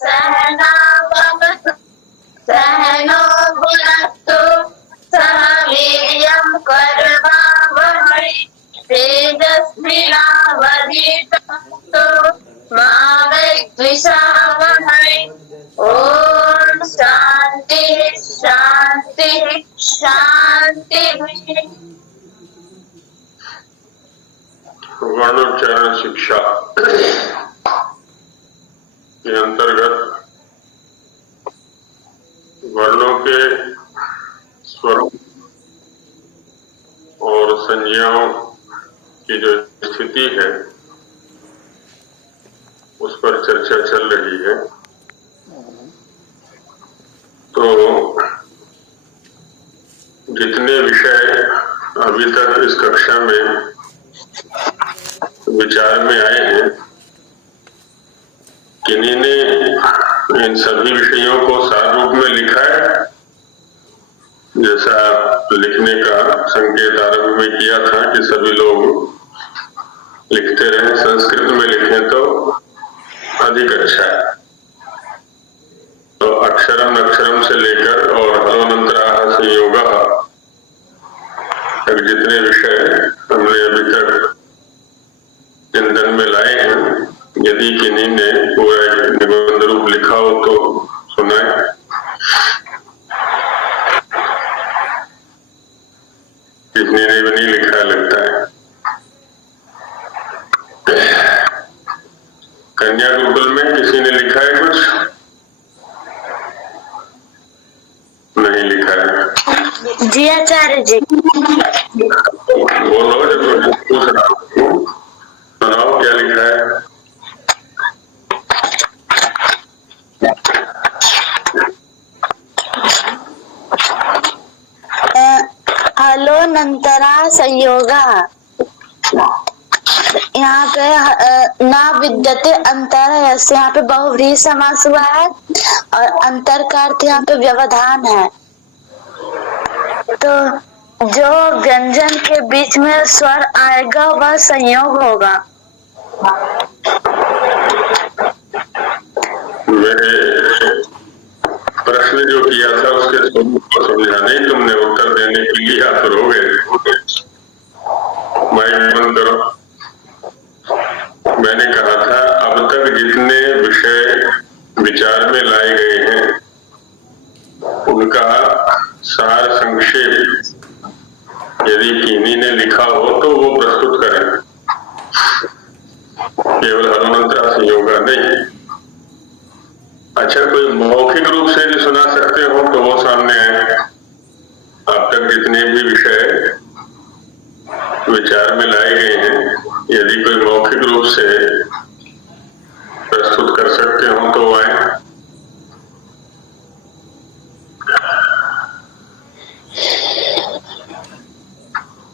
सहनाववतु सहनो भुनक्तु सह वीर्यं करवावहै तेजस्विनावधीतमस्तु मा विद्विषावहै। ओम शांति शांति शांति। वर्णोच्चारण शिक्षा के अंतर्गत वर्णों के स्वरूप और संज्ञाओं की जो स्थिति है उस पर चर्चा चल रही है। तो जितने विषय अभी तक इस कक्षा में विचार में आए हैं, किन्हीं ने इन सभी विषयों को सार रूप में लिखा है, जैसा लिखने का संकेत आरंभ में किया था कि सभी लोग लिखते रहे, संस्कृत में लिखें तो अधिक अच्छा है। तो अक्षरम अक्षरम से लेकर और हलोनंतराः संयोगः तक जितने विषय हमने अभी तक चिंतन में लाए हैं, यदि किन्हीं ने पूरा निबंध रूप लिखा हो तो सुनाए। किसी ने भी नहीं लिखा लगता है। कन्या गुरुकुल में किसी ने लिखा है कुछ? नहीं लिखा है। जी आचार्य जी। बोलो, जब पूछ रहा हूँ सुनाओ क्या लिखा है। हलोनंतरा संयोगा। यहाँ पे ना विद्यते अंतर है, यहाँ पे बहुव्रीहि समास हुआ है और अंतर का अर्थ यहाँ पे व्यवधान है। तो जो व्यंजन के बीच में स्वर आएगा वह संयोग होगा। मैंने प्रश्न जो किया था उसके स्वरूप को समझा नहीं, तुमने उत्तर देने के लिए आतुर हो गए। माइक बंद करो। मैंने कहा था अब तक जितने विषय विचार में लाए गए हैं उनका सार संक्षेप यदि किन्हीं ने लिखा हो तो वो प्रस्तुत करें, केवल हनुमंतरा संयोगा नहीं। अच्छा, कोई मौखिक रूप से भी सुना सकते हो तो वो सामने आए। अब तक जितने भी विषय विचार में लाए गए हैं, यदि कोई मौखिक रूप से प्रस्तुत कर सकते हो तो आए।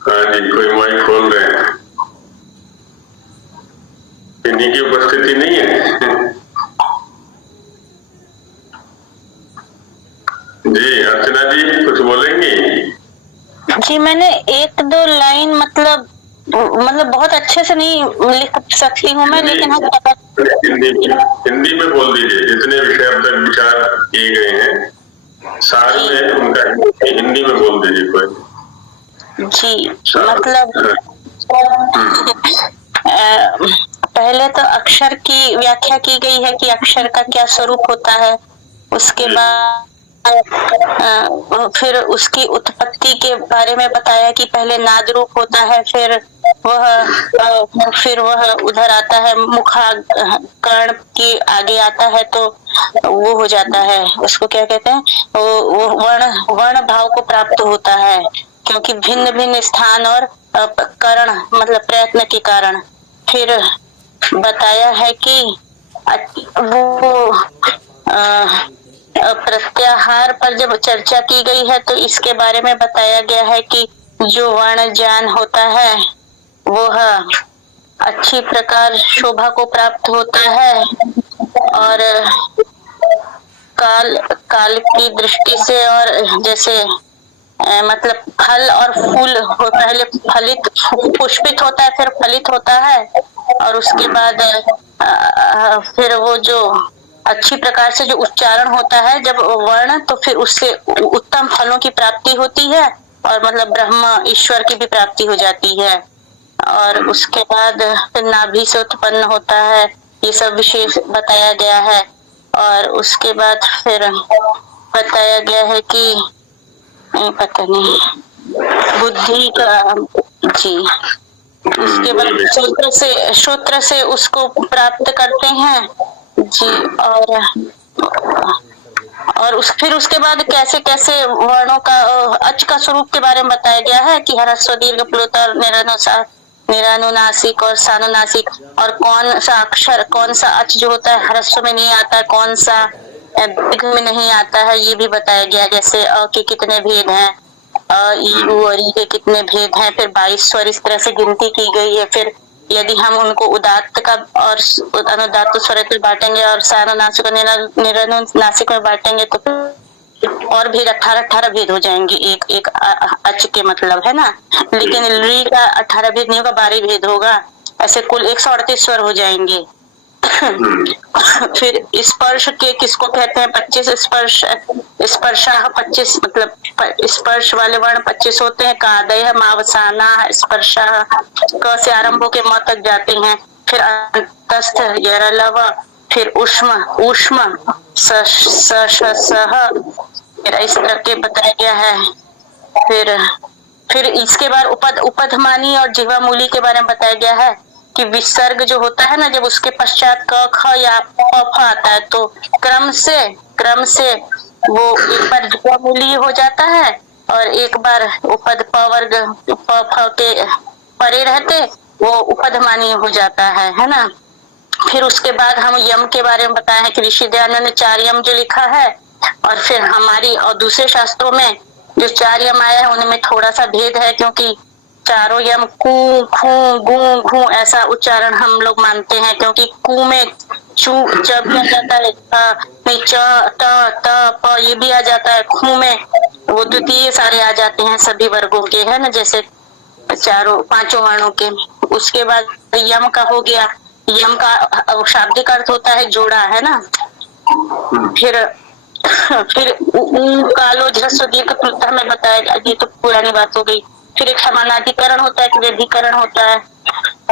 हाँ जी, कोई माइक खोल रहे हैं। इन्हीं की उपस्थिति नहीं है। जी अर्चना जी कुछ बोलेंगी? जी मैंने एक दो लाइन मतलब बहुत अच्छे से नहीं लिख सकती हूँ मैं, लेकिन हाँ हिंदी में बोल दीजिए। जितने विषय अब तक विचार किए गए हैं सार में उनका हिंदी में बोल दीजिए कोई। जी मतलब पहले तो अक्षर की व्याख्या की गई है कि अक्षर का क्या स्वरूप होता है। उसके बाद फिर उसकी उत्पत्ति के बारे में बताया कि पहले नाद रूप होता है, फिर वह उधर आता है मुखाकर्ण के आगे आता है तो वो हो जाता है, उसको क्या कहते हैं, वो वर्ण भाव को प्राप्त होता है, क्योंकि भिन्न भिन्न स्थान और करण मतलब प्रयत्न के कारण। फिर बताया है कि वो प्रत्याहार पर जब चर्चा की गई है तो इसके बारे में बताया गया है कि जो वर्ण ज्ञान होता है वह अच्छी प्रकार शोभा को प्राप्त होता है और काल की दृष्टि से, और जैसे मतलब फल और फूल हो, पहले फलित पुष्पित होता है फिर फलित होता है और उसके बाद फिर वो जो अच्छी प्रकार से जो उच्चारण होता है जब वर्ण, तो फिर उससे उत्तम फलों की प्राप्ति होती है और मतलब ब्रह्म ईश्वर की भी प्राप्ति हो जाती है। और उसके बाद फिर नाभि से उत्पन्न होता है, ये सब विशेष बताया गया है। और उसके बाद फिर बताया गया है कि पता नहीं बुद्धि का जी। उसके बाद सूत्र से उसको प्राप्त करते हैं जी। और फिर उसके बाद कैसे कैसे वर्णों का अच का स्वरूप के बारे में बताया गया है कि ह्रस्व दीर्घ प्लुत निरानुनासिक और सानुनासिक, और कौन सा अक्षर कौन सा अच जो होता है ह्रस्व में नहीं आता है, कौन सा दीर्घ में नहीं आता है, ये भी बताया गया। जैसे अ के कितने भेद हैं, अ ई उ और ई के कितने भेद हैं, फिर 22 स्वर इस तरह से गिनती की गई है। फिर यदि हम उनको उदात्त का और अनुदात्त स्वर में बांटेंगे और सानुनासिक और निरानुनासिक में बांटेंगे तो और भेद 18 भेद हो जाएंगे एक एक अच के, मतलब है ना। लेकिन री का 18 भेद नहीं होगा, 12 भेद होगा। ऐसे कुल 138 स्वर हो जाएंगे। फिर स्पर्श के किसको कहते हैं? 25 स्पर्श, स्पर्शा 25, मतलब स्पर्श वाले वर्ण 25 होते हैं। कादय मावसाना स्पर्शा, क से आरंभ होके म तक जाते हैं। फिर अंतस्थ यरलव, फिर उष्म ऊष्म सह, इस तरह के बताया गया है। फिर इसके बाद उपधमानी और जीवामूली के बारे में बताया गया है कि विसर्ग जो होता है ना, जब उसके पश्चात क ख या प फ आता है तो क्रम से वो एक बार जीवामूली हो जाता है और एक बार उपद प वर्ग प फ के परे रहते वो उपधमानी हो जाता है ना। फिर उसके बाद हम यम के बारे में बताए हैं कि ऋषि दयानंद ने 4 यम जो लिखा है, और फिर हमारी और दूसरे शास्त्रों में जो 4 यम आया है उनमें थोड़ा सा भेद है, क्योंकि चारों यम कु खू गु घू ऐसा उच्चारण हम लोग मानते हैं, क्योंकि कु में चू च भी आ जाता है, नहीं च त त प ये भी आ जाता है, खू में वो द्वितीय सारे आ जाते हैं सभी वर्गों के, है ना, जैसे चारों 5 वर्णों के। उसके बाद यम का हो गया, यम का शाब्दिक अर्थ होता है जोड़ा, है ना। फिर कालो ह्रस्व दीर्घ प्लुत में बताया, ये तो पुरानी बात हो गई। फिर एक समानाधिकरण होता है, एक व्यधिकरण होता है।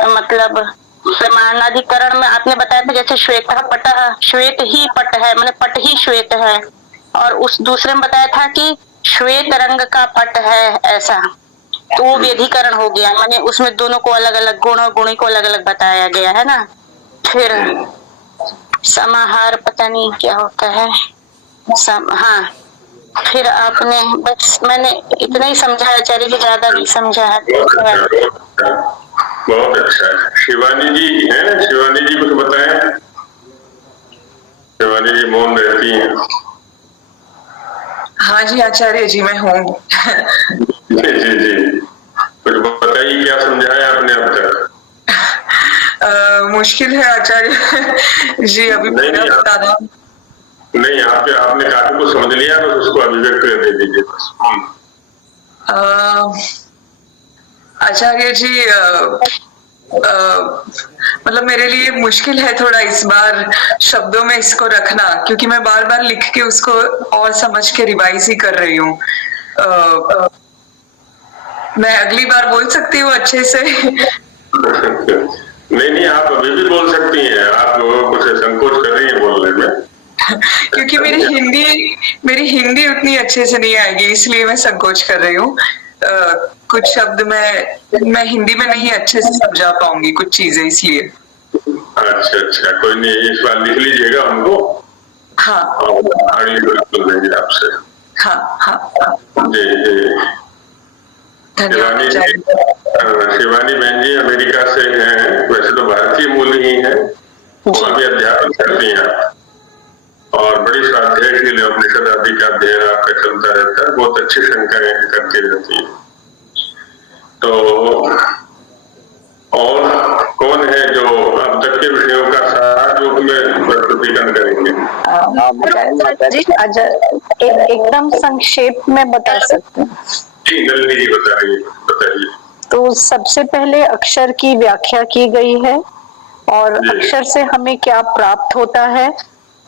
मतलब समानाधिकरण में आपने बताया था जैसे श्वेत पट, श्वेत ही पट है, मतलब पट ही श्वेत है। और उस दूसरे में बताया था कि श्वेत रंग का पट है, ऐसा, तो वो व्यधिकरण हो गया, माने उसमें दोनों को अलग अलग गुण और गुणी को अलग अलग बताया गया, है ना। फिर समाहार पता नहीं क्या होता है, हाँ। फिर आपने, बस मैंने इतना ही समझा आचार्य जी, ज्यादा नहीं समझा है। बहुत अच्छा है। शिवानी जी है ना, शिवानी जी कुछ बताएं। शिवानी जी मौन रहती हैं। हाँ जी आचार्य जी, मैं हूँ। जी कुछ बताइए, क्या समझाया आपने अब तक? मुश्किल है आचार्य जी, अभी पूरा बता रहा हूँ। नहीं, आपने काफी कुछ समझ लिया, बस उसको अभिव्यक्त दे दीजिए बस। आचार्य जी मतलब मेरे लिए मुश्किल है थोड़ा इस बार शब्दों में इसको रखना, क्योंकि मैं बार बार लिख के उसको और समझ के रिवाइज ही कर रही हूँ। मैं अगली बार बोल सकती हूँ अच्छे से? नहीं, आप अभी भी बोल सकती हैं, आप कुछ संकोच कर रही हैं बोलने में। क्योंकि मेरी हिंदी उतनी अच्छे से नहीं आएगी, इसलिए मैं संकोच कर रही हूँ। कुछ शब्द मैं हिंदी में नहीं अच्छे से समझा पाऊंगी कुछ चीजें, इसलिए। अच्छा, कोई नहीं, इस बार लिख लीजिएगा हमको। हाँ, अगली बार सुन लेंगे आपसे। हाँ। जी। शिवानी बहन जी अमेरिका से हैं, वैसे तो भारतीय मूल ही हैं, वहाँ भी अध्यापन करती हैं और बड़ी स्वाध्यायशील उपनिषद आदि का अध्ययन आपका चलता रहता है, बहुत अच्छी शंकाएं करती रहती है। तो और कौन है जो अब तक के विषयों का सार रूप में प्रस्तुतिकरण करेंगे? एकदम संक्षेप में बता सकते हैं? नलिनी जी बताइए। तो सबसे पहले अक्षर की व्याख्या की गई है और अक्षर से हमें क्या प्राप्त होता है,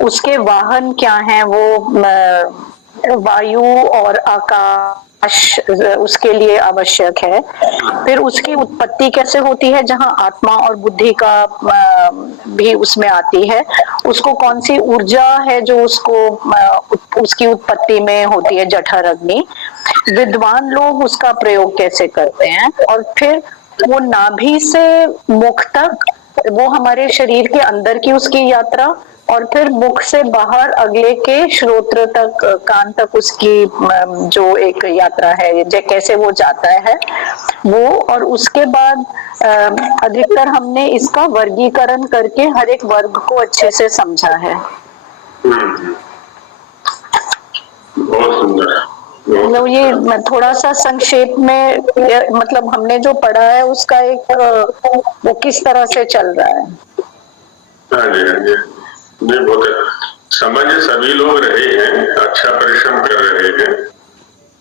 उसके वाहन क्या हैं, वो वायु और आकाश उसके लिए आवश्यक है। फिर उसकी उत्पत्ति कैसे होती है, जहाँ आत्मा और बुद्धि का भी उसमें आती है। उसको कौन सी ऊर्जा है जो उसको उसकी उत्पत्ति में होती है, जठर अग्नि। विद्वान लोग उसका प्रयोग कैसे करते हैं, और फिर वो नाभि से मुख तक, वो हमारे शरीर के अंदर की उसकी यात्रा, और फिर मुख से बाहर अगले के श्रोत्र तक, कान तक उसकी जो एक यात्रा है, कैसे वो जाता है वो। और उसके बाद अधिकतर हमने इसका वर्गीकरण करके हर एक वर्ग को अच्छे से समझा है। बहुत सुंदर। मतलब ये थोड़ा सा संक्षेप में, मतलब हमने जो पढ़ा है उसका एक वो किस तरह से चल रहा है। हाँ जी, हाँ जी, नहीं बहुत समझ सभी लोग रहे हैं, अच्छा परिश्रम कर रहे हैं।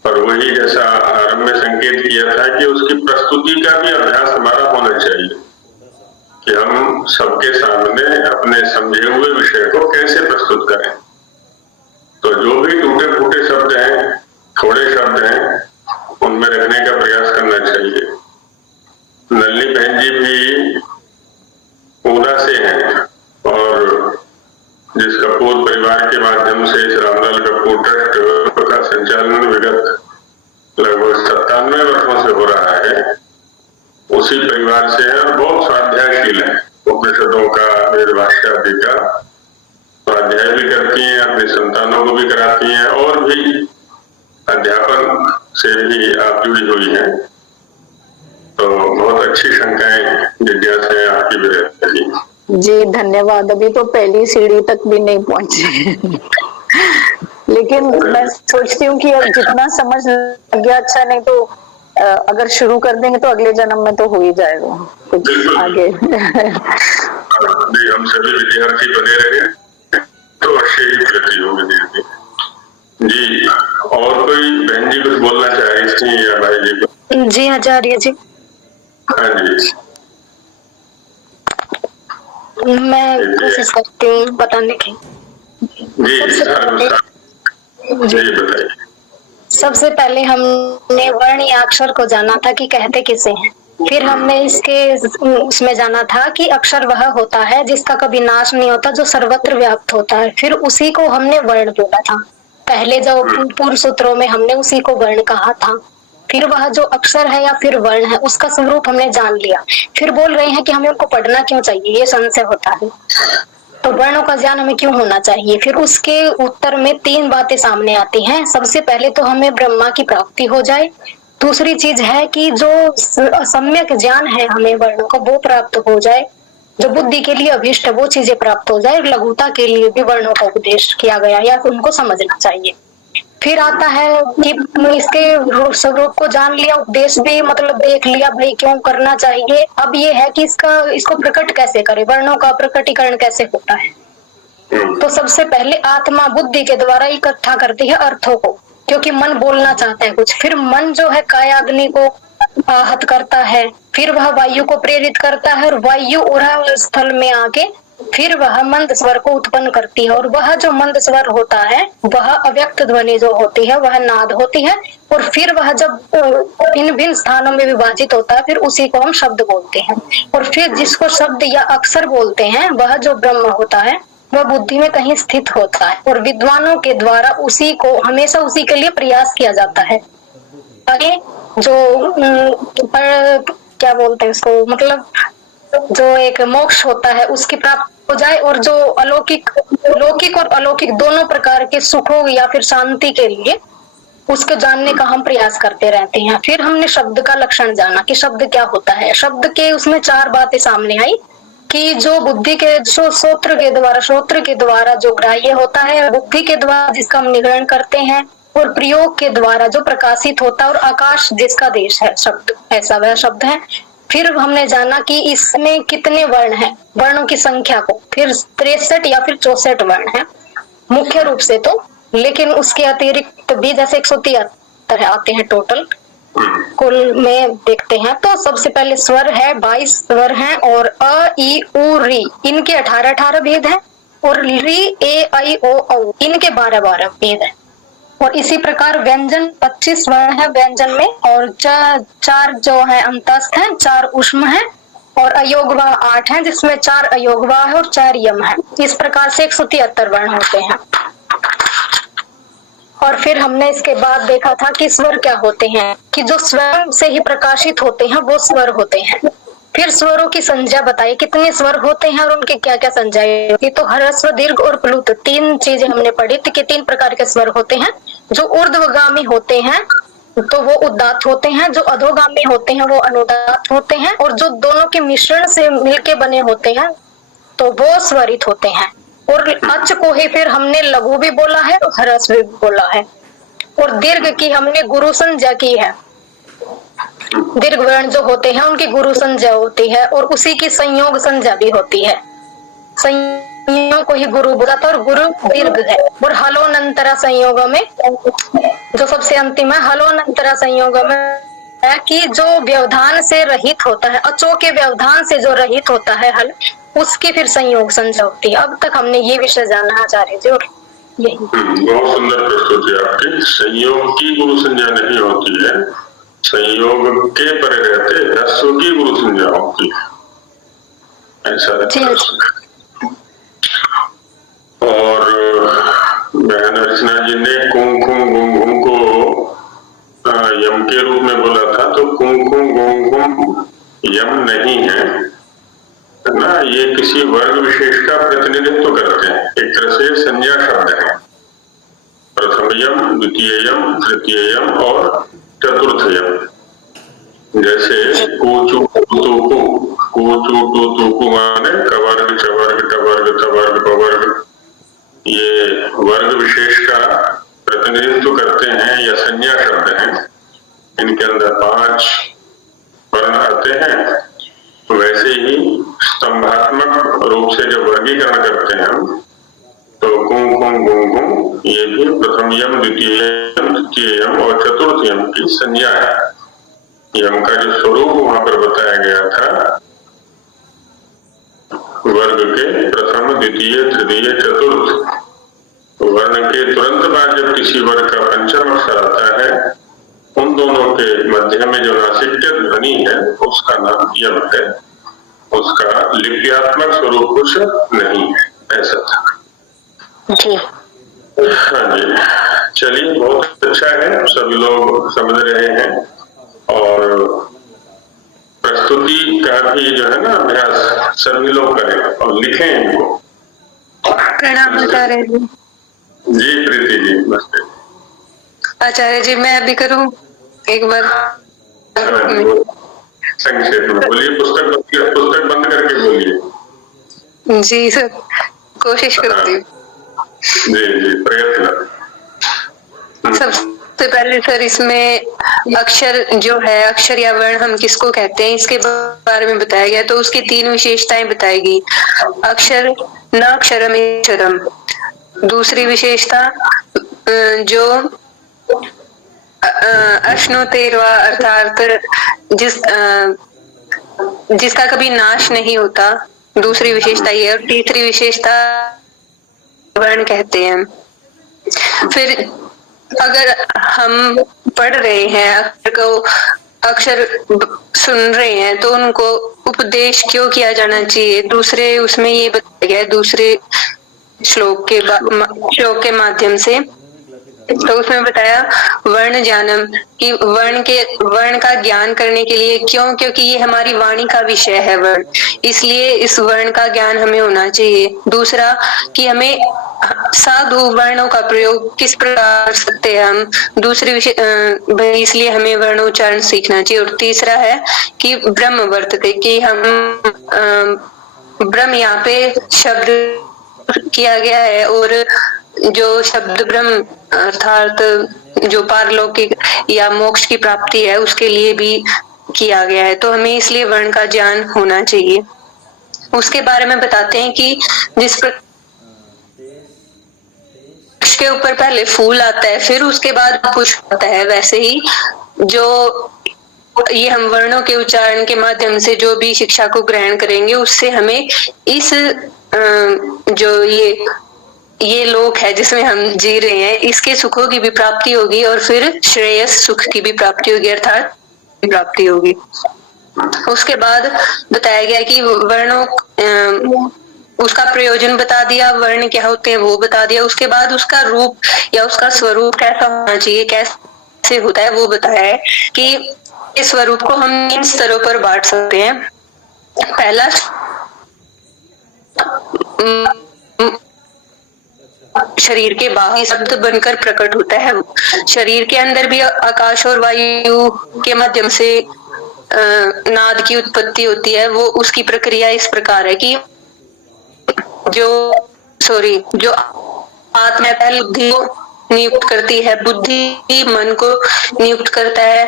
और वही जैसा आरंभ में संकेत किया था कि उसकी प्रस्तुति का भी अभ्यास हमारा होना चाहिए कि हम सबके सामने अपने समझे हुए विषय को कैसे प्रस्तुत करें। तो जो भी टूटे फूटे शब्द हैं, थोड़े शब्द हैं, उनमें रखने का प्रयास करना चाहिए। नलिनी बहन जी भी पूना से हैं और जिस कपूर परिवार के माध्यम से इस रामलाल कपूर ट्रस्ट का संचालन विगत लगभग 97 वर्षों से हो रहा है, उसी परिवार से है और बहुत स्वाध्यायशील है। उपनिषदों का, वेद भाष्य आदि का स्वाध्याय भी करती हैं, अपने संतानों को भी कराती हैं, और भी अध्यापन से भी आप जुड़ी हुई हैं। तो बहुत अच्छी शंकाएं, जिज्ञासाएं आपकी भी रहती हैं। जी धन्यवाद। अभी तो पहली सीढ़ी तक भी नहीं पहुंचे लेकिन मैं सोचती हूँ कि अब जितना समझ लग गया अच्छा, नहीं तो अगर शुरू कर देंगे तो अगले जन्म में तो हो ही जाएगा कुछ आगे हम सभी विद्यार्थी बने रहे तो अच्छी ही प्रगति होगी। जी, और कोई बहन जी कुछ बोलना चाह रही थी या भाई जी को? जी आचार्य जी, हाँ जी, मैं कोशिश करती हूँ बताने की। जी बताइए। सबसे पहले हमने वर्ण या अक्षर को जाना था कि कहते किसे हैं। फिर हमने इसके उसमें जाना था कि अक्षर वह होता है जिसका कभी नाश नहीं होता, जो सर्वत्र व्याप्त होता है। फिर उसी को हमने वर्ण बोला था। पहले जो पूर्व सूत्रों में हमने उसी को वर्ण कहा था। फिर वह जो अक्षर है या फिर वर्ण है उसका स्वरूप हमने जान लिया। फिर बोल रहे हैं कि हमें उनको पढ़ना क्यों चाहिए, ये संशय होता है, तो वर्णों का ज्ञान हमें क्यों होना चाहिए। फिर उसके उत्तर में 3 बातें सामने आती हैं। सबसे पहले तो हमें ब्रह्मा की प्राप्ति हो जाए। दूसरी चीज है कि जो सम्यक ज्ञान है हमें वर्णों का वो प्राप्त हो जाए, जो बुद्धि के लिए अभीष्ट है वो चीजें प्राप्त हो जाए। लघुता के लिए भी वर्णों का उपदेश किया गया या उनको समझना चाहिए। फिर आता है कि इसके स्वरूप को जान लिया, उपदेश भी मतलब देख लिया भाई क्यों करना चाहिए। अब ये है कि इसको प्रकट कैसे करें, वर्णों का प्रकटीकरण कैसे होता है। तो सबसे पहले आत्मा बुद्धि के द्वारा इकट्ठा करती है अर्थों को, क्योंकि मन बोलना चाहता है कुछ। फिर मन जो है कायाग्नि को आहत करता है, फिर वह वायु को प्रेरित करता है और वायु उड़ा स्थल में आके फिर वह मंद स्वर को उत्पन्न करती है। और वह जो मंद स्वर होता है वह अव्यक्त ध्वनि जो होती है वह नाद होती है। और फिर वह जब भिन्न भिन्न स्थानों में विभाजित होता है फिर उसी को हम शब्द बोलते हैं। और फिर जिसको शब्द या अक्षर बोलते हैं वह जो ब्रह्म होता है वह बुद्धि में कहीं स्थित होता है। और विद्वानों के द्वारा उसी को हमेशा उसी के लिए प्रयास किया जाता है। आगे जो क्या बोलते हैं उसको, मतलब जो एक मोक्ष होता है उसकी प्राप्ति हो जाए। और जो लौकिक और अलौकिक दोनों प्रकार के सुखों या फिर शांति के लिए उसको जानने का हम प्रयास करते रहते हैं। फिर हमने शब्द का लक्षण जाना कि शब्द क्या होता है। शब्द के उसमें 4 बातें सामने आई कि जो बुद्धि के श्रोत्र के द्वारा जो ग्राह्य होता है, बुद्धि के द्वारा जिसका हम निग्रहण करते हैं, और प्रयोग के द्वारा जो प्रकाशित होता है, और आकाश जिसका देश है शब्द, ऐसा वह शब्द है। फिर हमने जाना कि इसमें कितने वर्ण हैं, वर्णों की संख्या को। फिर 63 या फिर 64 वर्ण हैं मुख्य रूप से तो, लेकिन उसके अतिरिक्त भी जैसे 173 आते हैं टोटल कुल में देखते हैं। तो सबसे पहले स्वर है, 22 स्वर हैं, और अ, ई, उ, री, इनके 18 भेद हैं। और री ए आई ओ औ इनके 12-12 भेद है। और इसी प्रकार व्यंजन 25 वर्ण है व्यंजन में, और चार जो है अंतस्थ है, 4 ऊष्म है, और अयोगवा 8 है, जिसमें 4 अयोगवा है और 4 यम है। इस प्रकार से 173 वर्ण होते हैं। और फिर हमने इसके बाद देखा था कि स्वर क्या होते हैं, कि जो स्वयं से ही प्रकाशित होते हैं वो स्वर होते हैं। फिर स्वरों की संज्ञा बताई, कितने स्वर होते हैं और उनके क्या क्या संज्ञाएं होती है। तो ह्रस्व, दीर्घ और प्लुत 3 चीजें हमने पढ़ी थी कि 3 प्रकार के स्वर होते हैं। जो ऊर्ध्वगामी होते हैं तो वो उदात्त होते हैं, जो अधोगामी होते हैं वो अनुदात्त होते हैं, और जो दोनों के मिश्रण से मिलके बने होते हैं तो वो स्वरित होते हैं। और अच को ही फिर हमने लघु भी बोला है और ह्रस्व भी बोला है। और दीर्घ की हमने गुरु संज्ञा की है। दीर्घ वर्ण जो होते हैं उनकी गुरु संज्ञा होती है, और उसी की संयोग संज्ञा भी होती है। संयोग को ही गुरु बोला था, और गुरु दीर्घ है। और हलोनंतरा संयोग में जो सबसे अंतिम है, हलोनंतरा संयोग में है कि जो व्यवधान से रहित होता है, अचो के व्यवधान से जो रहित होता है हल, उसकी फिर संयोग संज्ञा होती है। अब तक हमने ये विषय जाना आचार्य जी, और यही। बहुत सुंदर प्रस्तुति आपकी। संयोग की गुरु संज्ञा नहीं होती है, संयोग के परे रहते ह्रस्व की गुरु संज्ञा होती है, ऐसा है। और बहन अर्चना जी ने कुंकुम गुमघुम को यम के रूप में बोला था, तो कुंकुम गुमघुम यम नहीं है ना, ये किसी वर्ग विशेष का प्रतिनिधित्व करते हैं। एक तरह से संज्ञा शब्द है। प्रथम यम, द्वितीय यम, तृतीय यम और चतुर्थ यम। जैसे कोचु टूतु, कोचु टूतु माने कवर्ग, चवर्ग, टवर्ग, तवर्ग, पवर्ग, ये वर्ग विशेष का प्रतिनिधित्व करते हैं या संज्ञा शब्द हैं। इनके अंदर 5 वर्ण आते हैं। वैसे ही स्तंभात्मक रूप से जब वर्गीकरण करते हैं हम, तो कुंकुम गुमघुम ये भी प्रथम यम, द्वितीय यम, तृतीय यम और चतुर्थ यम की संज्ञा है। यम का जो स्वरूप वहां पर बताया गया था, वर्ग के प्रथम, द्वितीय, तृतीय, चतुर्थ वर्ण के तुरंत बाद जब किसी वर्ग का पंचम अक्षर आता है, उन दोनों के मध्य में जो नासिक्य ध्वनि है उसका नाम यम है। उसका लिप्यात्मक स्वरूप कुछ नहीं है, ऐसा था जी। हाँ जी, चलिए बहुत अच्छा है, सभी लोग समझ रहे हैं। और प्रस्तुति का भी जो है ना अभ्यास सभी लोग करें और लिखें इनको। प्रणाम आचार्य जी। जी प्रीति जी, नमस्ते आचार्य जी, मैं अभी करूं एक बार संक्षेप में बोलिए। पुस्तक बंद करके बोलिए। जी सर, कोशिश करती हूँ। जी जी, प्रयत्न। सबसे पहले सर, इसमें अक्षर जो है, अक्षर या वर्ण हम किसको कहते हैं इसके बारे में बताया गया। तो उसकी 3 विशेषताएं बताई गई। अक्षर न अक्षरम अक्षरम। दूसरी विशेषता जो अश्नोतेरवा अर्थात जिसका कभी नाश नहीं होता, दूसरी विशेषता ये। और तीसरी विशेषता वर्ण कहते हैं। फिर अगर हम पढ़ रहे हैं अक्षर सुन रहे हैं तो उनको उपदेश क्यों किया जाना चाहिए, दूसरे उसमें ये बताया गया है, दूसरे श्लोक के माध्यम से। तो उसमें बताया वर्ण ज्ञानम, कि वर्ण का ज्ञान करने के लिए क्यों, क्योंकि ये हमारी वाणी का विषय है वर्ण, इसलिए इस वर्ण का ज्ञान हमें होना चाहिए। दूसरा कि हमें साधु वर्णों का प्रयोग किस प्रकार कर सकते हैं हम, दूसरी विषय इसलिए हमें वर्णोच्चारण सीखना चाहिए। और तीसरा है कि ब्रह्म वर्तते, कि हम ब्रह्म यहाँ पे शब्द किया गया है, और जो शब्द ब्रह्म अर्थात जो पारलौकिक या मोक्ष की प्राप्ति है उसके लिए भी किया गया है। तो हमें इसलिए वर्ण का ज्ञान होना चाहिए। उसके बारे में बताते हैं कि जिस के ऊपर पहले फूल आता है फिर उसके बाद पुष्प आता है, वैसे ही जो ये हम वर्णों के उच्चारण के माध्यम से जो भी शिक्षा को ग्रहण करेंगे उससे हमें इस जो ये लोक है जिसमें हम जी रहे हैं, इसके सुखों की भी प्राप्ति होगी और फिर श्रेयस सुख की भी प्राप्ति होगी, अर्थात प्राप्ति होगी। उसके बाद बताया गया कि वर्णों उसका प्रयोजन बता दिया, वर्ण क्या होते हैं वो बता दिया। उसके बाद उसका रूप या उसका स्वरूप कैसा होना चाहिए, कैसे होता है वो बताया है कि इस स्वरूप को हम 3 स्तरों पर बांट सकते हैं। पहला शरीर के बाहर शब्द बनकर प्रकट होता है। शरीर के अंदर भी आकाश और वायु के माध्यम से नाद की उत्पत्ति होती है। वो उसकी प्रक्रिया इस प्रकार है कि जो आत्मा पहले बुद्धि को नियुक्त करती है, बुद्धि मन को नियुक्त करता है,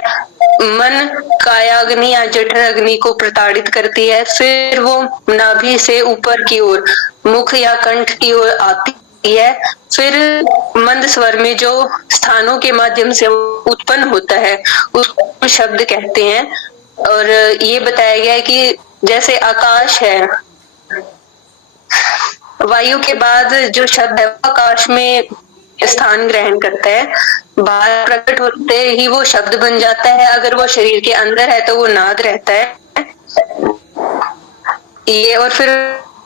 मन कायाग्नि या जठर अग्नि को प्रताड़ित करती है, फिर वो नाभि से ऊपर की ओर मुख या कंठ की ओर आती है, फिर मंद स्वर में जो स्थानों के माध्यम से उत्पन्न होता है उसको शब्द कहते हैं। और ये बताया गया है कि जैसे आकाश है, वायु के बाद जो शब्द है वो आकाश में स्थान ग्रहण करता है, बाहर प्रकट होते ही वो शब्द बन जाता है। अगर वो शरीर के अंदर है तो वो नाद रहता है ये। और फिर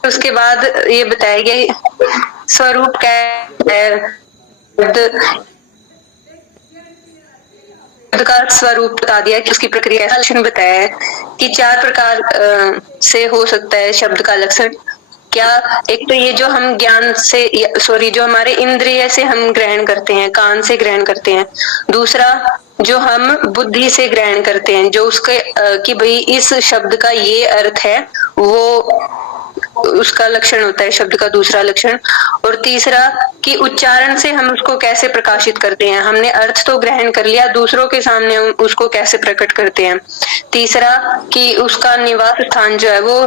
उसके बाद ये बताया गया स्वरूप क्या है, का स्वरूप बता दिया कि उसकी प्रक्रिया लक्षण बताया है कि 4 प्रकार से हो सकता है शब्द का लक्षण। क्या, एक तो ये जो हम ज्ञान से जो हमारे इंद्रिय से हम ग्रहण करते हैं, कान से ग्रहण करते हैं। दूसरा जो हम बुद्धि से ग्रहण करते हैं, जो उसके कि भाई इस शब्द का ये अर्थ है, वो उसका लक्षण होता है शब्द का दूसरा लक्षण। और तीसरा कि उच्चारण से हम उसको कैसे प्रकाशित करते हैं, हमने अर्थ तो ग्रहण कर लिया, दूसरों के सामने उसको कैसे प्रकट करते हैं। तीसरा कि उसका निवास स्थान जो है वो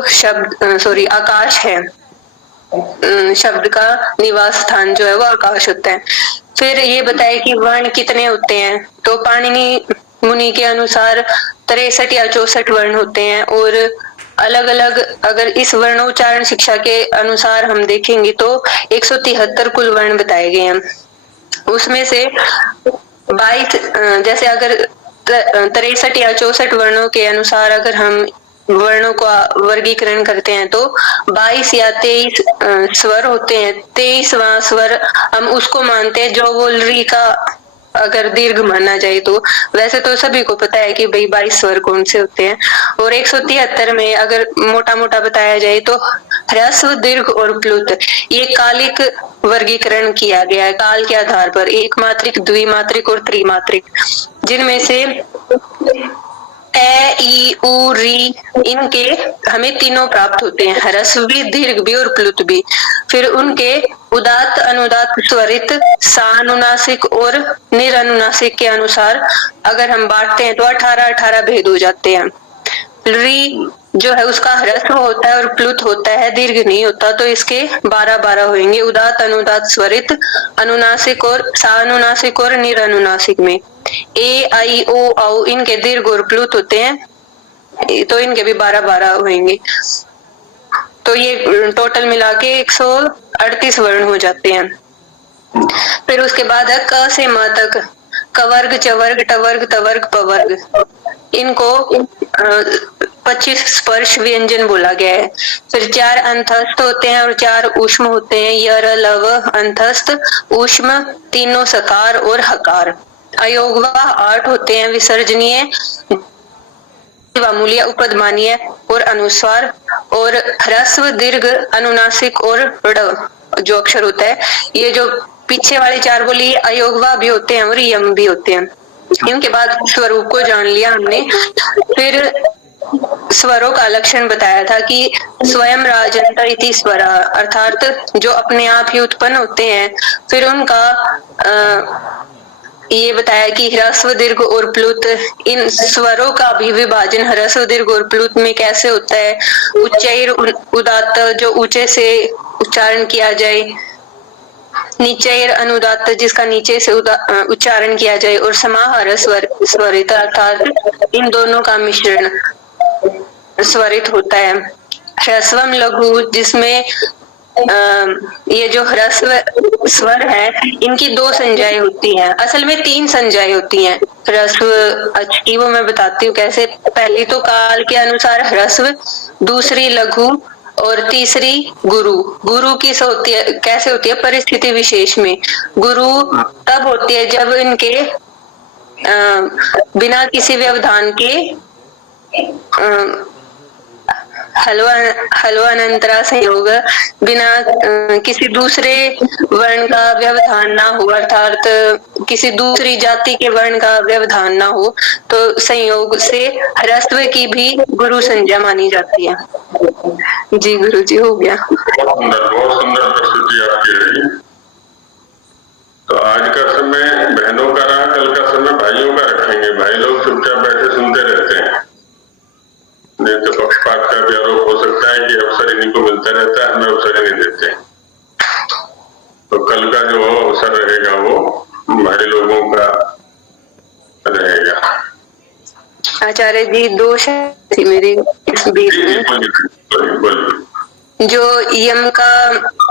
आकाश है, शब्द का निवास स्थान जो है वो आकाश होता है। फिर ये बताया कि वर्ण कितने होते हैं, तो पाणिनि मुनि के अनुसार 63 या 64 वर्ण होते हैं। और अलग अलग अगर इस वर्णोच्चारण शिक्षा के अनुसार हम देखेंगे तो 173 कुल वर्ण बताए गए हैं। उसमें से 22 जैसे अगर 63 या 64 वर्णों के अनुसार अगर हम वर्णों का वर्गीकरण करते हैं तो 22 या 23 स्वर होते हैं। 23वां स्वर हम उसको मानते हैं जो वो री का अगर दीर्घ माना जाए तो, वैसे तो सभी को पता है कि भाई 22 स्वर कौन से होते हैं। और 173 में अगर मोटा मोटा बताया जाए तो ह्रस्व, दीर्घ और प्लुत, ये कालिक वर्गीकरण किया गया है काल के आधार पर, एक मात्रिक, द्विमात्रिक और त्रिमात्रिक, जिनमें से ए, ई, उ, री, इनके हमें तीनों प्राप्त होते हैं, ह्रस्व भी, दीर्घ भी और प्लुत भी। फिर उनके उदात्त, अनुदात्त, स्वरित, सानुनासिक और निरनुनासिक के अनुसार अगर हम बांटते हैं तो 18 भेद हो जाते हैं। री जो है उसका ह्रस्व होता है और प्लुत होता है, दीर्घ नहीं होता, तो इसके 12 होंगे। उदात्त, अनुदात्त, स्वरित, अनुनासिक और सानुनासिक और निरनुनासिक में ए, आई, ओ, औ इनके दीर्घ और प्लुत होते हैं, तो इनके भी 12 होंगे। तो ये टोटल मिला के 138 वर्ण हो जाते हैं। फिर उसके बाद है क से म तक, कवर्ग, चवर्ग, टवर्ग, तवर्ग, पवर्ग, इनको 25 स्पर्श व्यंजन बोला गया है। फिर 4 अंतस्थ होते हैं और 4 ऊष्म होते हैं, यर, लव, अंतस्थ, ऊष्म, तीनों सकार और हकार। अयोगवा 8 होते हैं, विसर्जनीय, मूल्य, उपदमानीय और अनुस्वार। और ह्रस्व, दीर्घ, अनुनासिक और ड़ जो अक्षर होता है, ये जो पीछे वाले 4 बोली अयोगवा भी होते हैं और यम भी होते हैं। इनके बाद स्वरूप को जान लिया हमने। फिर स्वरों का लक्षण बताया था कि स्वयं राजंतर इति स्वरा, अर्थात जो अपने आप ही उत्पन्न होते हैं। फिर उनका ये बताया कि ह्रस्व, दीर्घ और प्लुत, इन स्वरों का भी विभाजन ह्रस्व, दीर्घ और प्लुत में कैसे होता है। उच्चैर, उदात्त जो ऊंचे से उच्चारण किया जाए, नीचैर, अनुदात्त जिसका नीचे से उच्चारण किया जाए, और समाहार स्वरित अर्थात इन दोनों का मिश्रण स्वरित होता है। ह्रस्वम लघु जिसमें ये जो ह्रस्व स्वर है, इनकी 2 संज्ञाएं होती हैं। असल में 3 संज्ञाएं होती हैं ह्रस्व अच की, वो मैं बताती हूँ कैसे। पहली तो काल के अनुसार ह्रस्व, दूसरी लघु और तीसरी गुरु। गुरु किस होती है, कैसे होती है? परिस्थिति विशेष में। गुरु तब होती है जब इनके बिना किसी व्यवधान के हलो अनंतरा संयोग, बिना किसी दूसरे वर्ण का व्यवधान ना हो, अर्थात किसी दूसरी जाति के वर्ण का व्यवधान ना हो, तो संयोग से ह्रस्व की भी गुरु संज्ञा मानी जाती है। जी गुरु जी, हो गया। बहुत सुंदर प्रस्तुति आपकी रही। तो आज का समय बहनों का रहा, कल का समय भाइयों का रखेंगे। भाई लोग चुपचाप बैठे सुनते रहते हैं, नहीं तो पक्षपात का भी आरोप हो सकता है कि अवसर इन्हीं को मिलता रहता है, हमें अवसर ही नहीं देते। तो कल का जो अवसर रहेगा वो भाई लोगों का रहेगा। आचार्य जी, दोष थी मेरी इस बीच में। जो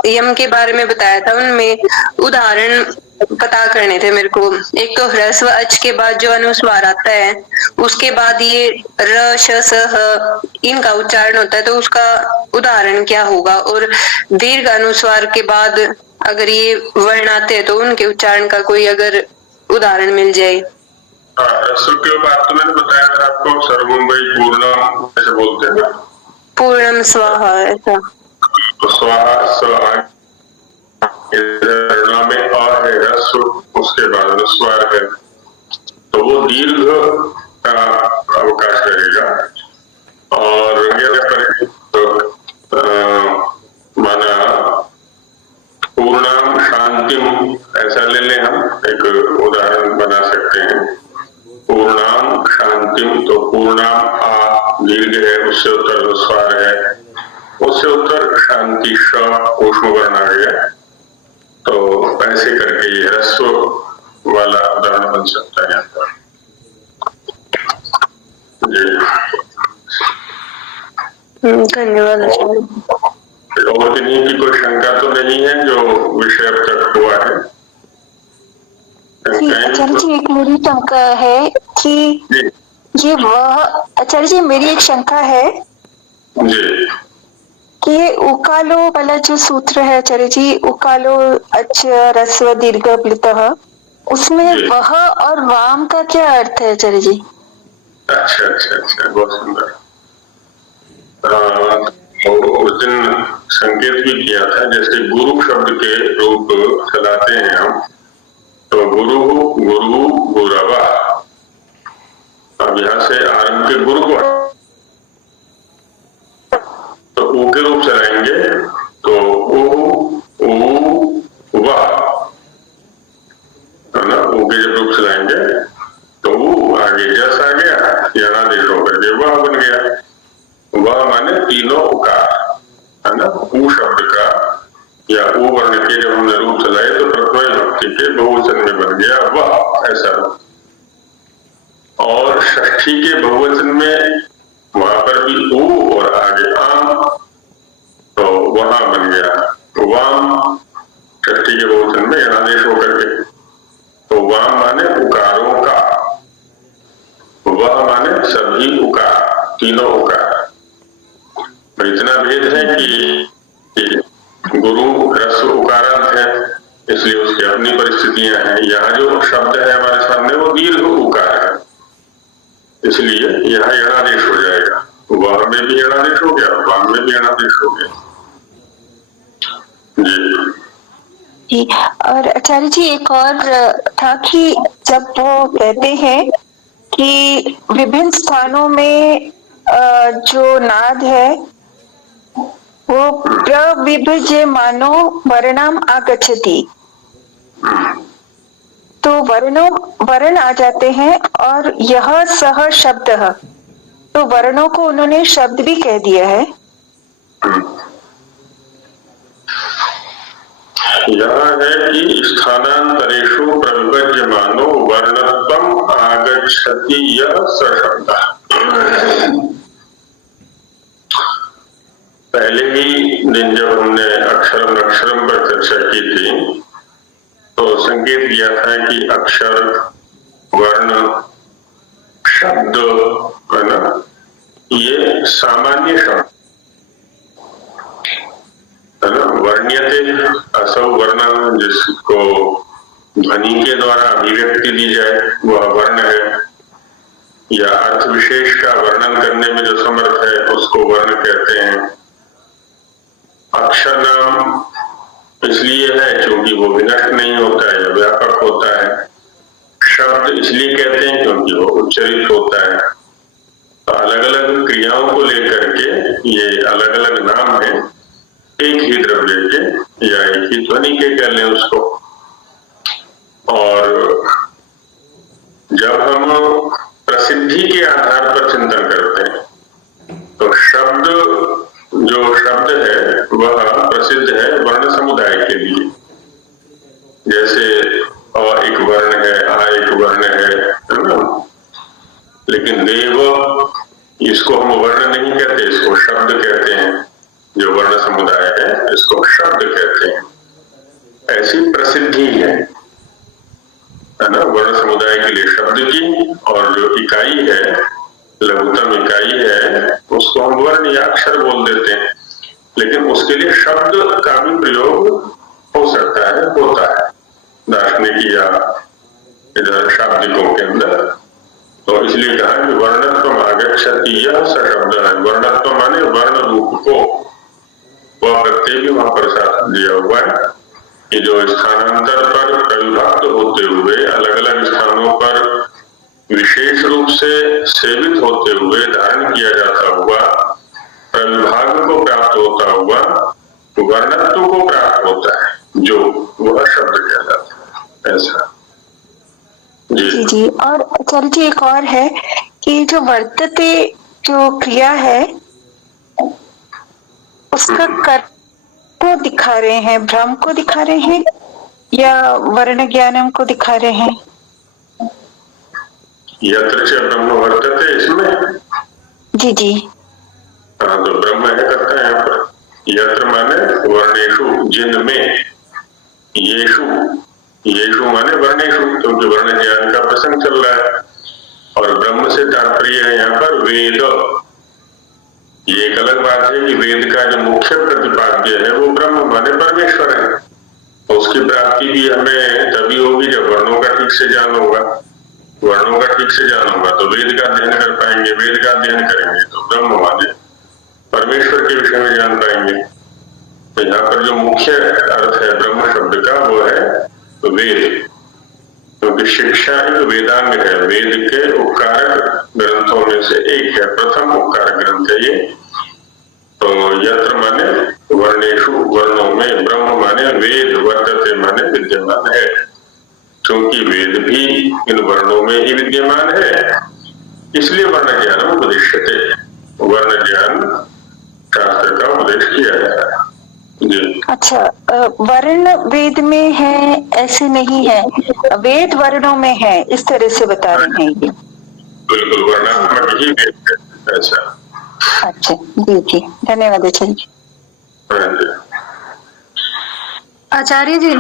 यम के बारे में बताया था, उनमें उदाहरण पता करने थे मेरे को। एक तो ह्रस्व अच के बाद जो अनुस्वार आता है, उसके बाद ये र श स ह इनका उच्चारण होता है, तो उसका उदाहरण क्या होगा? और दीर्घ अनुस्वार के बाद अगर ये वर्ण आते हैं तो उनके उच्चारण का कोई अगर उदाहरण मिल जाए। ह्रस्व के बाद तो मैंने बताया था आपको, सर्वमुंबई पूर्णम ऐसे बोलते हैं, पूर्णम स्वाहा, ऐसा। स्वाहा स्वाहा में आ है ह्रस्व, उसके बाद अनुस्वार है, तो वो दीर्घ का अवकाश रहेगा। और माना पूर्णाम शांतिम ऐसा ले लें, हम एक उदाहरण बना सकते हैं। पूर्णाम शांतिम, तो पूर्णाम आ दीर्घ है, उससे उत्तर अनुस्वार है, उससे उत्तर शांति श ऊष्म वर्ण आ गया। तो ऐसे करके ये ह्रस्व वाला उदाहरण बन सकता है यहाँ पर। धन्यवाद। और इन्हीं की कोई शंका तो नहीं है जो विषय अब तक हुआ है? आचार्य जी, एक मेरी शंका है कि ये वह, आचार्य जी मेरी एक शंका है जी कि ये उकालो वाला जो सूत्र है आचार्य जी, उकालो अच ह्रस्व दीर्घ प्लुतः, उसमें वह और वाम का क्या अर्थ है आचार्य जी? अच्छा अच्छा अच्छा, बहुत सुंदर। तो उस दिन संकेत भी किया था, जैसे गुरु शब्द के रूप चलाते हैं हम, तो गुरु गुरु गुरवा, अब यहाँ से आरंभ के गुरु को तो ऊ के रूप चलाएंगे, तो वाह है ना, ऊ के जब रूप चलाएंगे तो ऊ आगे जस आ गया, यणादेश होकर के वह बन गया। वह माने तीनों उकार है ना। ऊ शब्द का या ऊ वर्ण के जब हमने रूप चलाए तो प्रथमा भक्ति के बहुवचन में बन गया वह, ऐसा। और षष्ठी के बहुवचन में वहां पर भी ऊ और आगे आम, तो वहां बन गया वाम, षष्ठी के बहुवचन में यणादेश होकर के। तो वाम माने उकारों का, वह माने सभी उकार, तीनों उकार। तो इतना भेद है कि गुरु ह्रस्व उकारांत है, इसलिए उसकी अपनी परिस्थितियां हैं। यहाँ जो शब्द है हमारे सामने वो दीर्घ उकार है, इसलिए यहाँ यणादेश हो जाएगा। वह में भी यणादेश हो गया, वाम में भी यणादेश हो गया। जी। और आचार्य जी एक और था कि जब वो कहते हैं कि विभिन्न स्थानों में जो नाद है वो प्रविभज्यमानो वर्णाम आगच्छति, तो वर्ण आ जाते हैं और यह सह शब्द, तो वर्णों को उन्होंने शब्द भी कह दिया है। यहाँ है कि स्थानांतरेषु प्रविभज्यमानो वर्णत्वम आगच्छति यह सशब्दः। पहले ही दिन दिन जब हमने अक्षरम अक्षरम पर चर्चा की थी तो संकेत दिया था कि अक्षर, वर्ण, शब्द, है ना, ये सामान्य शब्द है ना। वर्ण्यते असौ वर्ण, जिसको ध्वनि के द्वारा अभिव्यक्ति दी जाए वह वर्ण है, या अर्थ विशेष का वर्णन करने में जो समर्थ है उसको वर्ण कहते हैं। अक्षर नाम इसलिए है क्योंकि वो विनष्ट नहीं होता है या व्यापक होता है। शब्द इसलिए कहते हैं क्योंकि वो उच्चरित होता है। तो अलग अलग क्रियाओं को लेकर के ये अलग अलग नाम है, एक ही द्रव्य के या एक ही ध्वनि के कह लें उसको। और जब हम प्रसिद्धि के आधार पर चिंतन करते हैं तो शब्द, जो शब्द है वह प्रसिद्ध है वर्ण समुदाय के लिए। जैसे अ एक वर्ण है, आ एक वर्ण है ना। लेकिन देव, इसको हम वर्ण नहीं कहते, इसको शब्द कहते हैं। जो वर्ण समुदाय है इसको शब्द कहते हैं। ऐसी प्रसिद्धि है ना वर्ण समुदाय के लिए शब्द की। और जो इकाई है, लघुतम इकाई है, उसको हम वर्ण या अक्षर बोल देते हैं। लेकिन उसके लिए शब्द का भी प्रयोग हो सकता है, होता है दार्शनिक या इधर शाब्दिकों के अंदर। तो इसलिए कहा कि वर्णत्व आगच्छति, यह शब्द है। वर्णत्व माने वर्ण रूप को, वह प्रत्यय भी वहां पर साथ दिया हुआ है कि जो स्थानांतर पर प्रविभाग होते हुए अलग अलग स्थानों पर विशेष रूप से सेवित होते हुए धारण किया जाता हुआ, प्रविभाग को प्राप्त होता हुआ वर्णत्व को प्राप्त होता है, जो वह शब्द कहलाता है। ऐसा जी जी। और आचार्य जी एक और है कि जो वर्तते जो क्रिया है उसका कर्म को दिखा रहे हैं, भ्रम को दिखा रहे हैं या वर्ण ज्ञानम को दिखा रहे हैं? यत्र च ब्रह्म वर्तते, इसमें जी जी। हाँ, तो ब्रह्म है करता है यहाँ पर। यत्र माने वर्णेशु, जिनमें, येषु, येषु माने वर्णेशु, क्योंकि वर्ण ज्ञान का प्रसंग चल रहा है। और ब्रह्म से तात्पर्य है यहाँ पर वेद। ये एक अलग बात है कि वेद का जो मुख्य प्रतिपाद्य है वो ब्रह्म माने परमेश्वर है। तो उसकी प्राप्ति भी हमें तभी होगी जब वर्णों का ठीक से ज्ञान होगा। वर्णों का ठीक से ज्ञान होगा तो वेद का अध्ययन कर पाएंगे, वेद का अध्ययन करेंगे तो ब्रह्म माने परमेश्वर के विषय में जान पाएंगे। तो यहाँ पर जो मुख्य अर्थ है ब्रह्म शब्द का वो है वेद, क्योंकि शिक्षा एक वेदांग है। वेद के उपकारक ग्रंथों में से एक है, प्रथम उपकारक ग्रंथ है ये। तो यत्र माने वर्णेशु, वर्णों में, ब्रह्म माने वेद, वर्तते माने विद्यमान है, क्योंकि वेद भी इन वर्णों में ही विद्यमान है। इसलिए वर्ण ज्ञान उपदिश्यते, वर्ण ज्ञान शास्त्र का उपदेश किया जाता है। जी। अच्छा, वर्ण वेद में है ऐसे नहीं है, वेद वर्णों में है, इस तरह से बता रहे हैं ये? बिल्कुल, वर्णात्मक ही वेद है। ऐसा। अच्छा जी जी, धन्यवाद आचार्य जी। हाँ जी। आचार्य जी,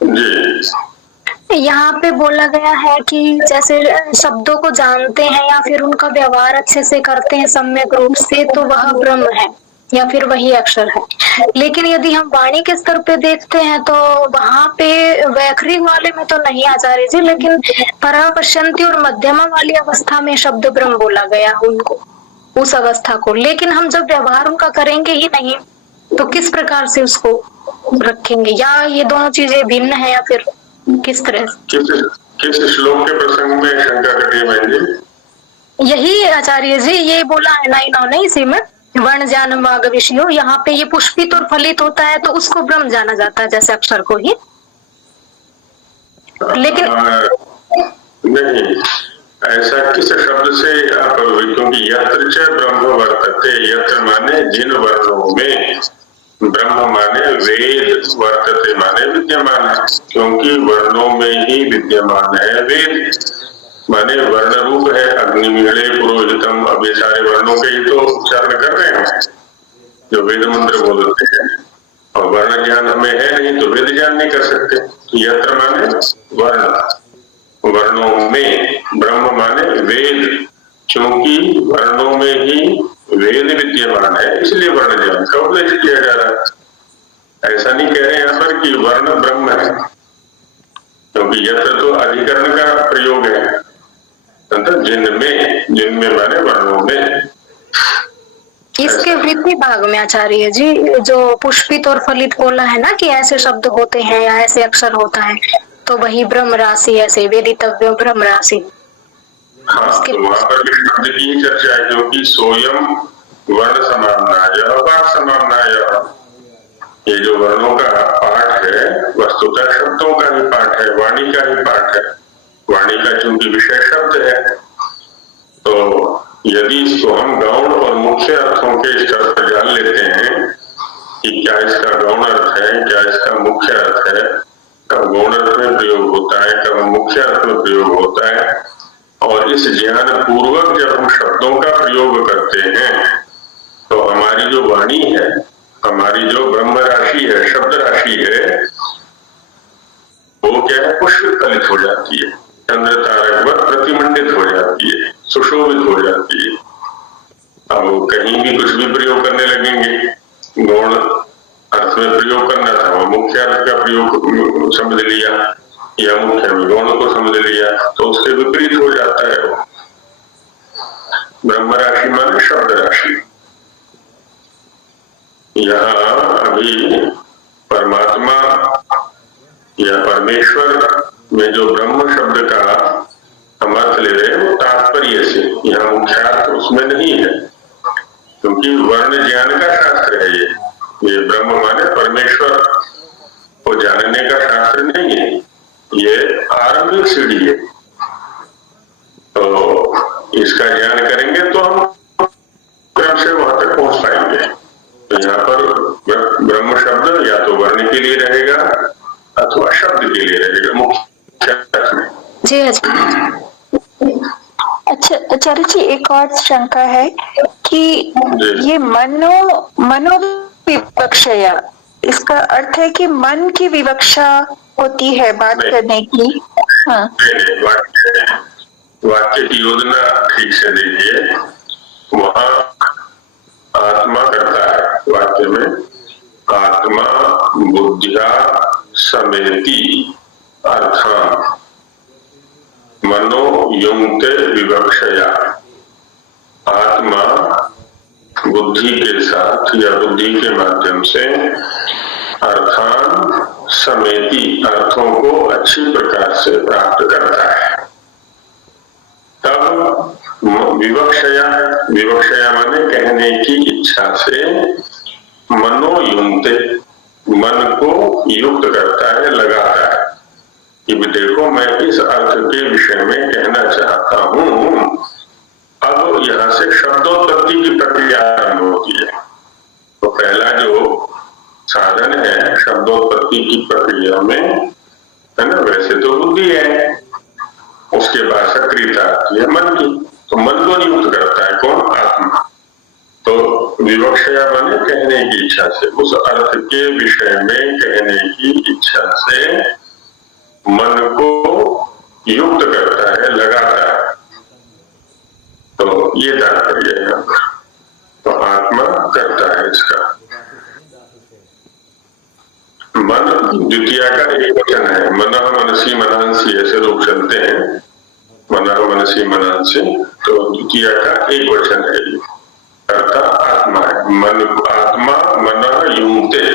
जी। यहाँ पे बोला गया है कि जैसे शब्दों को जानते हैं या फिर उनका व्यवहार अच्छे से करते हैं सम्यक रूप से, तो वह ब्रह्म है या फिर वही अक्षर है। लेकिन यदि हम वाणी के स्तर पे देखते हैं तो वहां पे वैखरिक वाले में तो नहीं आचार्य जी, लेकिन परापश्यंती और मध्यमा वाली अवस्था में शब्द ब्रह्म बोला गया उनको, उस अवस्था को। लेकिन हम जब व्यवहार उनका करेंगे ही नहीं तो किस प्रकार से उसको रखेंगे? या ये दोनों चीजें भिन्न है या फिर किस तरह? किस श्लोक के प्रसंग में शंका कर रही है? यही आचार्य जी, ये बोला है ना इन्होंने इसी में, वर्ण ज्ञान वाग विषयो। यहाँ पे ये पुष्पित और फलित होता है तो उसको ब्रह्म जाना जाता है, जैसे अक्षर को ही। लेकिन नहीं, ऐसा किस शब्द से आप, क्योंकि यत्र च ब्रह्म वर्तते, यत्र माने जिन वर्णों में, ब्रह्म माने वेद, वर्तते माने विद्यमान है, क्योंकि वर्णों में ही विद्यमान है वेद। माने वर्ण रूप है, अग्निमीढ़े पुरोहितम, अब ये सारे वर्णों के ही तो उच्चारण कर रहे हैं। जो वेद मंत्र बोलते हैं, और वर्ण ज्ञान हमें है नहीं तो वेद ज्ञान नहीं कर सकते। यत्र माने वर्ण, वर्णों में, ब्रह्म माने वेद, क्योंकि वर्णों में ही वेद विद्यमान है, इसलिए वर्ण ज्ञान का उपदेश किया जा रहा है। ऐसा नहीं कह रहे यहाँ पर कि वर्ण ब्रह्म है, क्योंकि यत्र तो अधिकरण का प्रयोग है, जिनमें माने वर्णों में। इसके वृद्धि भाग में आचार्य जी जो पुष्पित और फलित बोला है ना कि ऐसे शब्द होते हैं या ऐसे अक्षर होता है, तो वही ब्रह्म राशि, ऐसे वेदितव्य ब्रह्म राशि। हाँ, तो वहां पर भी शब्द की चर्चा है, जो कि सोयम वर्ण समानाय वाक् समानाय, ये जो वर्णों का पाठ है वस्तुतः शब्दों का ही पाठ है, वाणी का ही पाठ है। वाणी का चूंकि विषय शब्द है, तो यदि इसको हम गौण और मुख्य अर्थों के स्तर पर जान लेते हैं कि क्या इसका गौण अर्थ है, क्या इसका मुख्य अर्थ है, कब गौण अर्थ में प्रयोग होता है, कब मुख्य अर्थ में प्रयोग होता है, और इस ज्ञान पूर्वक जब हम शब्दों का प्रयोग करते हैं तो हमारी जो वाणी है, हमारी जो ब्रह्म राशि है, शब्द राशि है, वो क्या है, पुष्पित फलित हो जाती है, चंद्र तारकवत प्रतिमंडित हो जाती है, सुशोभित हो जाती है। अब कहीं भी कुछ भी प्रयोग करने लगेंगे, गौण अर्थ में प्रयोग करना था, वो मुख्य अर्थ का प्रयोग समझ लिया या मुख्य में गौण को समझ लिया, तो उसके विपरीत हो जाता है। ब्रह्म राशि माने शब्द राशि। यहाँ अभी परमात्मा या परमेश्वर में जो ब्रह्म शब्द का हम अर्थ ले रहे हैं वो तात्पर्य से, यहाँ मुख्य अर्थ उसमें नहीं है, क्योंकि वर्ण ज्ञान का शास्त्र है ये ब्रह्म माने परमेश्वर को जानने का शास्त्र नहीं है, ये आरंभिक सीढ़ी है। तो इसका ज्ञान करेंगे तो हम क्रम से वहां तक पहुंच पाएंगे। तो यहाँ पर ब्रह्म शब्द या तो वर्ण के लिए रहेगा अथवा शब्द के लिए रहेगा मुख्य अर्थ में। जी अच्छा आचार्य जी, एक और शंका है कि ये मनो विवक्षया, इसका अर्थ है कि मन की विवक्षा होती है बात करने की। हाँ, वाक्य की योजना ठीक से देखिए, वहां आत्मा करता है वाक्य में, आत्मा बुद्धिया समेति अर्थान मनो युंक्ते विवक्षया, आत्मा बुद्धि के साथ या बुद्धि के माध्यम से अर्थान समेति, अर्थों को अच्छी प्रकार से प्राप्त करता है। तब विवक्षया माने कहने की इच्छा से, मनो युंक्ते, मन को युक्त करता है, लगाता है कि देखो मैं इस अर्थ के विषय में कहना चाहता हूं। अब यहाँ से शब्दोत्पत्ति की प्रक्रिया आरंभ होती है। तो पहला जो साधन है शब्दोत्पत्ति की प्रक्रिया में, है ना, वैसे तो बुद्धि है, उसके बाद सक्रियता आती है मन की, तो मन को नियुक्त करता है कौन, आत्मा। तो विवक्षया माने कहने की इच्छा से, उस अर्थ के विषय में कहने की इच्छा से मन को युक्त करता है, लगाता है। तो ये तात्पर्य है, तो आत्मा करता है इसका। मन द्वितीय का एक वचन है, मनः मनसी मनहंसी, ऐसे लोग चलते हैं, मनः मनसी मनहंसी, तो द्वितीय का एक वचन है, करता आत्मा है। मन, आत्मा मनः युंक्ते,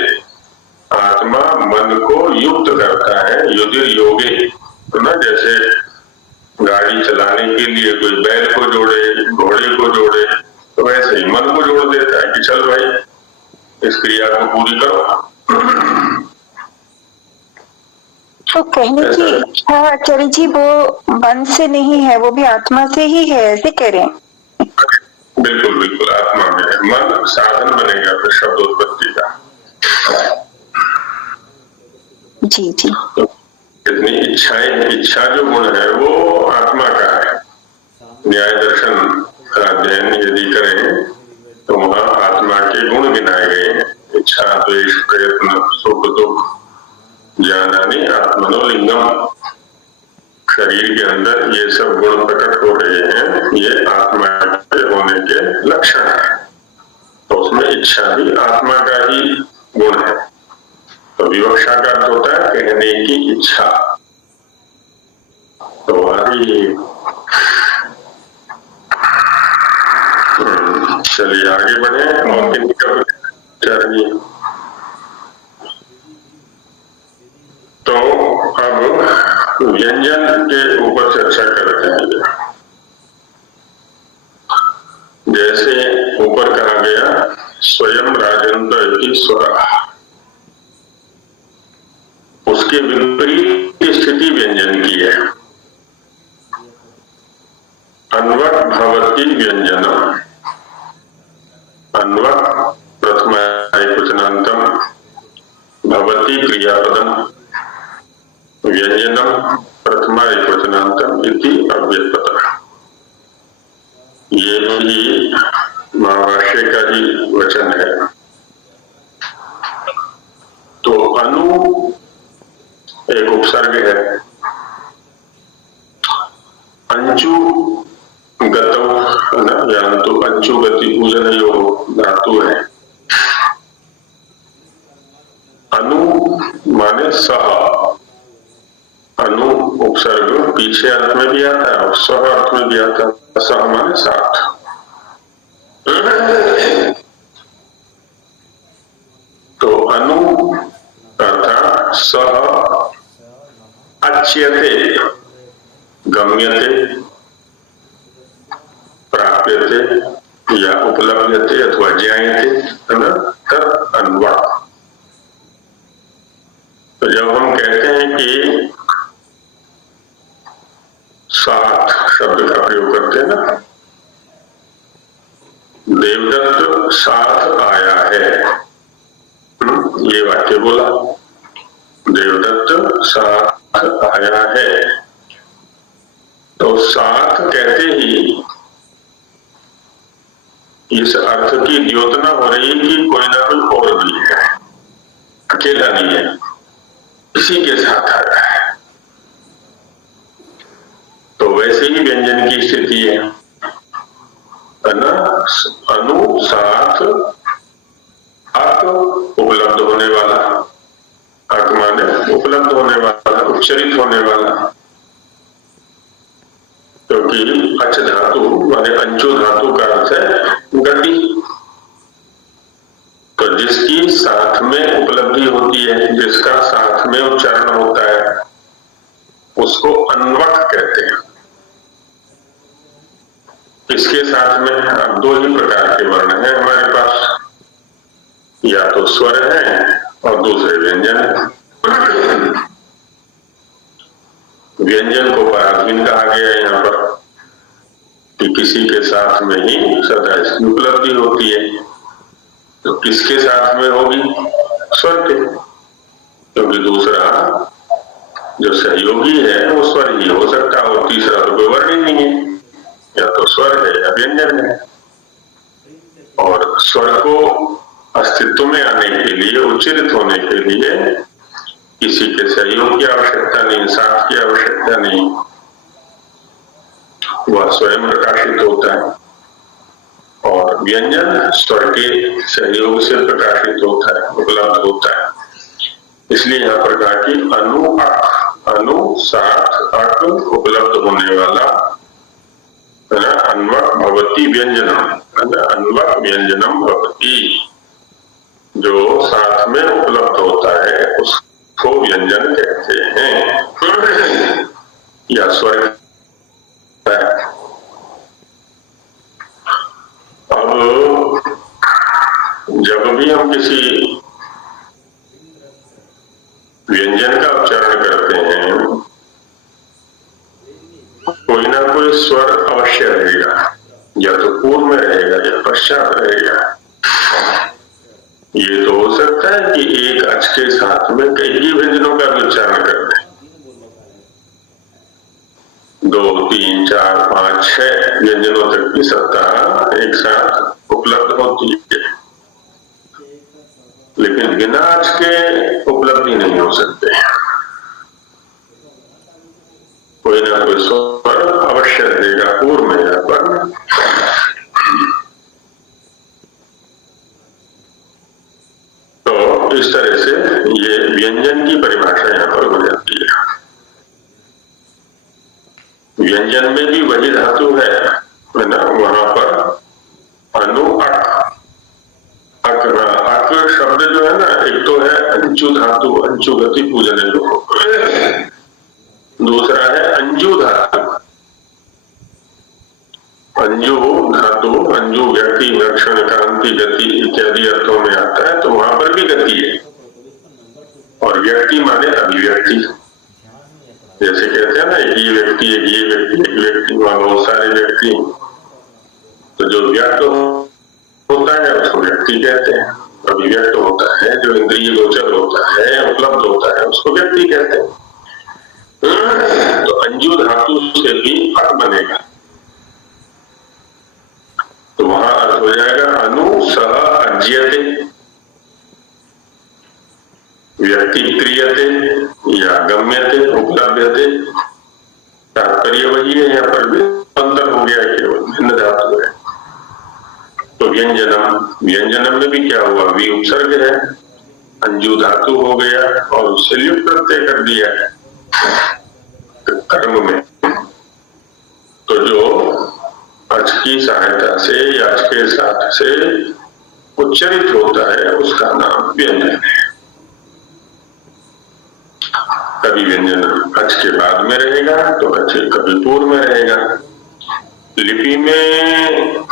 आत्मा मन को युक्त करता है, युधिर योगे, तो ना जैसे गाड़ी चलाने के लिए कोई बैल को जोड़े, घोड़े को जोड़े, तो वैसे ही मन को जोड़ देता है कि चल भाई इस क्रिया को पूरी करो। तो कहने की इच्छा आचार्य जी वो मन से नहीं है, वो भी आत्मा से ही है, ऐसे कह रहे हैं? बिल्कुल बिल्कुल, आत्मा में है। मन साधन बनेगा फिर शब्दोत्पत्ति का। जी जी। तो इतनी इच्छा जो गुण है वो आत्मा का है। न्याय दर्शन का अध्ययन यदि करें तो वहाँ आत्मा के गुण गिनाए गए प्रयत्न सुख दुख ज्ञानानि आत्मनोलिंगम, शरीर के अंदर ये सब गुण प्रकट हो रहे हैं, ये आत्मा के होने के लक्षण है। तो उसमें इच्छा भी आत्मा का ही गुण है। तो विवक्षा का अर्थ होता है कहने की इच्छा। तो आगे चलिए आगे बढ़े और किन चाहिए। तो अब व्यंजन के ऊपर चर्चा करते हैं। जैसे ऊपर कहा गया स्वयं राजन्त इति स्वर, उसके विपरीत स्थिति व्यंजन की है। अन्वक भवति व्यंजनम, अन्वक प्रथम एकवचनान्तम, भवति क्रियापदम, व्यंजनम प्रथम एकवचनान्तम इति अव्ययपदम्। ये भी महाभाष्य का ही वचन है। तो अनु एक उपसर्ग है, अंचु गतौ या तो अंचु गति पूजन योग धातु है। अनु माने सह, अनु उपसर्ग पीछे अर्थ में भी आता है और सह अर्थ में भी आता है। सह माने साथ। तो अनु अर्थात सह अच्यते, गम्यते, प्राप्यते या उपलब्धते अथवा ज्ञायते, है ना, तत् अन्वक। तो जब हम कहते हैं कि साथ शब्द का प्रयोग करते हैं ना, देवदत्त साथ आया है, ये वाक्य बोला, देवदत्त साथ आया है। तो साथ कहते ही इस अर्थ की द्योतना हो रही है कि कोई ना कोई और भी है, अकेला नहीं है, इसी के साथ आ रहा है। तो वैसे ही व्यंजन की स्थिति है ना, अनु साथ अक उपलब्ध होने वाला, अक माने उपलब्ध होने वाला, उच्चरित होने वाला, क्योंकि अच धातु माने अंचु धातु का अर्थ है गति। तो जिसकी साथ में उपलब्धि होती है, जिसका साथ में उच्चारण होता है, उसको अन्वक कहते हैं। इसके साथ में अब दो ही प्रकार के वर्ण हैं हमारे पास, या तो स्वर है और दूसरे व्यंजन है। व्यंजन को पराधीन कहा गया है यहाँ पर कि किसी के साथ में ही सदा इसकी उपलब्धि होती है। तो किसके साथ में होगी? स्वर के, क्योंकि दूसरा जो सहयोगी है वो स्वर ही हो सकता है और तीसरा तो कोई वर्ण ही नहीं है, या तो स्वर है या व्यंजन है। और स्वर को अस्तित्व में आने के लिए, उच्चरित होने के लिए किसी के सहयोग की आवश्यकता नहीं, साथ की आवश्यकता नहीं, वह स्वयं प्रकाशित होता है। और व्यंजन स्वर के सहयोग से प्रकाशित होता है, उपलब्ध होता है। इसलिए यहाँ पर कहा कि अनु अक, अनु साथ अक उपलब्ध होने वाला अन्वक भवति व्यंजनम, अन्वक व्यंजनम भवति, जो साथ में उपलब्ध होता है उसको व्यंजन कहते हैं, या स्वर। अब जब भी हम किसी व्यंजन का उच्चारण करते हैं, कोई ना कोई स्वर अवश्य रहेगा, या तो पूर्व में रहेगा या पश्चात रहेगा। ये तो हो सकता है कि एक अच के साथ में कई ही व्यंजनों का भी उच्चारण करते हैं, 2, 3, 4, 5, 6 व्यंजनों तक की सत्ता एक साथ उपलब्ध होती है। लेकिन लेकिन बिना अच के उपलब्धि नहीं हो सकते। कोई ना कोई स्वर अवश्य देगा पूर्व में या पर। तो इस तरह से ये व्यंजन की परिभाषा यहाँ पर हो जाती है। व्यंजन में भी वही धातु है ना, वहां पर अनु अक शब्द जो है ना, एक तो है अंचु धातु, अंचु गति पूजन जो, दूसरा है अंजु धातु। अंजु धातु, अंजु व्यक्ति, लक्षण, कांति, गति इत्यादि अर्थों में आता है, तो वहां पर भी गति है। और व्यक्ति माने अभिव्यक्ति, जैसे कहते हैं ना एक ये व्यक्ति, एक ये व्यक्ति, एक व्यक्ति, वहां बहुत सारे व्यक्ति, तो जो व्यक्त होता है उसको व्यक्ति कहते हैं। अभिव्यक्त होता है जो इंद्रिय गोचर होता है, उपलब्ध होता है, उसको व्यक्ति कहते हैं। तो अंजु धातु से भी अट बनेगा, तो वहां अर्थ हो जाएगा अनु सह अज्यते, व्यक्ति क्रियते या गम्यते, उपलब्धते, तात्पर्य वही है। यहाँ पर भी अंतर हो गया, केवल भिन्न धातु है। तो व्यंजनम, व्यंजनम में भी क्या हुआ, वी उपसर्ग है, अंजु धातु हो गया और उससे ल्युक् प्रत्यय कर दिया है कर्म में। तो जो अच की सहायता से या अच के साथ से उच्चरित होता है उसका नाम व्यंजन है। कभी व्यंजन अच के बाद में रहेगा तो अच कभी पूर्व में रहेगा। लिपि में